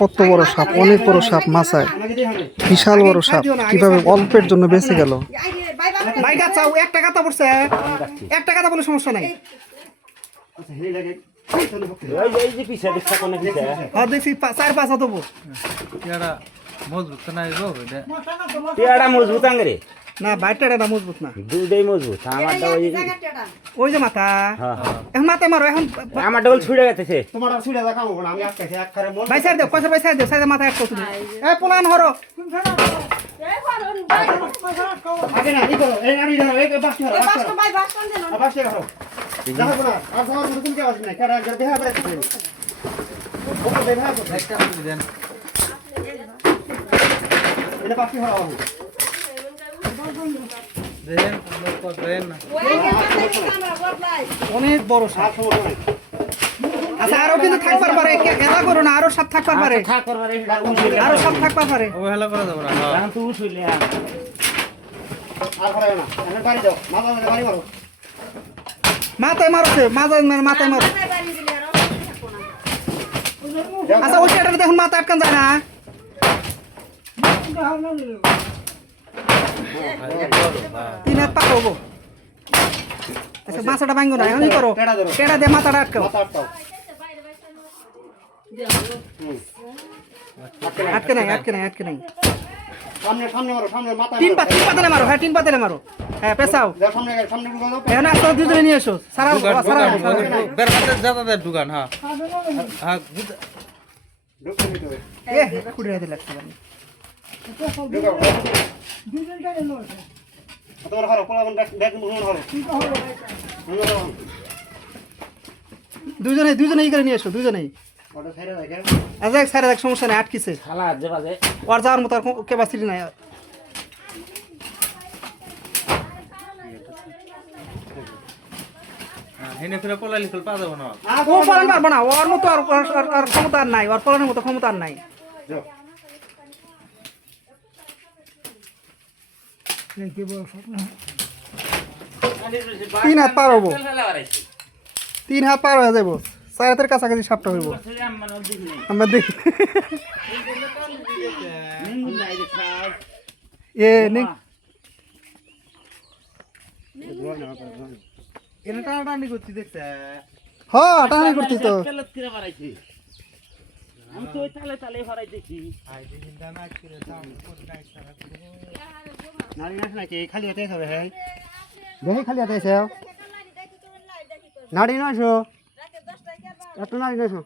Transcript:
কত বড় সাপ, অনেক বড় সাপ মাছায়, বিশাল বড় সাপ। কিভাবে অল্পের জন্য বেঁচে গেল? ভাই গাছ একটা কাতা পড়ছে, একটা কাতা বলে সমস্যা নাই। দেখছি 4-5 দেবো। মজবুত আঙ্গরে না বাইরটা মজবুত না, দুইটাই মজবুত। আমারটা ওই যে মাথা এখন মাথায় মারো। এখন আমার ডবল ছুড়ে গেছে। তোমারটা ছুড়ে দেখাবো না, আমি আটকাছি একবারে মন। ভাই সাইড দেও, কয়সা ভাই সাইড দেও, সাইডে মাথায় একটা তুমি। পোলান হরো আগে না ই করো, এই নাড়ি ধরো, এই বাসটি ধরো, বাসটি ভাই বাসটান দেন, বাসটি ধরো। দেখো না আর তোমার কোনো কি আওয়াজ নাই, কাটা একবার বেহা বেড়ে থাকে। ওকে বেহা করো, একটা করে দেন। এটা বাসটি ধরো আমি দেন, অনেক বড় সাপ। আচ্ছা আরো কিন্তু থাকবার পারে, খেলা করো না, আরো সাপ থাকবার পারে, আরো সাপ থাকবার পারে। অবহেলা করা যাবে না। হ্যাঁ তুই শুইলে আর ধরো না, আমি বাড়ি দাও, মাথা ধরে বাড়ি মারো। মাথায় মারছে, মাথায় মারো। আচ্ছা ওই সাইডে দেখুন মাথা আটকান যায় না। তিন হাত পাক হবো। আচ্ছা মাথাটা ভাঙো না, এমনি করো, টেড়া দিয়ে মাথাটা আটকাও। মাথা আটকাও। আটকে নাই, আটকে নাই, আটকে নাই। সামনে সামনে মারো, সামনে মাথা তিন পাতালে মারো, হ্যাঁ 3 পাতালে মারো। হ্যাঁ পেছাও। যাও সামনে সামনে ঢুকাও দাও। এখন আসতে দুজনে নিয়ে এসো। সারা বের করতে যাবে দোকান। হ্যাঁ হ্যাঁ ঢুকতে ভিতরে এ খুঁড়ে দিতে লাগছে মানে। ঢুকাও। তোমার হারো পোলাবন ব্যাগ মুখে হারো। দুজনে ই করে নিয়ে এসো, দুজনেই। ওটা ছেড়ে দেখে আচ্ছা এক সাইডে দেখ, সমস্যা নাই, আটকিছে। খালা যে বাজে ওর যাওয়ার মতো আর ক্যাপাসিটি নাই। হেনে ফিরে পলালি ফেল পা যাবো না। ও পলান পারবো না, ওর মতো আর ক্ষমতা আর নাই, ওর পলানের মতো ক্ষমতা আর নাই। যাও। 3 হাত পার হবো, 3 হাত পার হয়ে যাবো, 4 হাতের কাছাকাছি সাপটা হইব। আমরা দেখি এ নেই এনে টানাটানি করছি দেখছে। হ্যাঁ টানি করছি তো। আমি তো ওই তালে তালে হরাই দেখি। নারী নাচ নাকি খালি হাতে হবে হ্যাঁ দেখি খালি হাতে এসে নারী নাচো এত নারী নাচো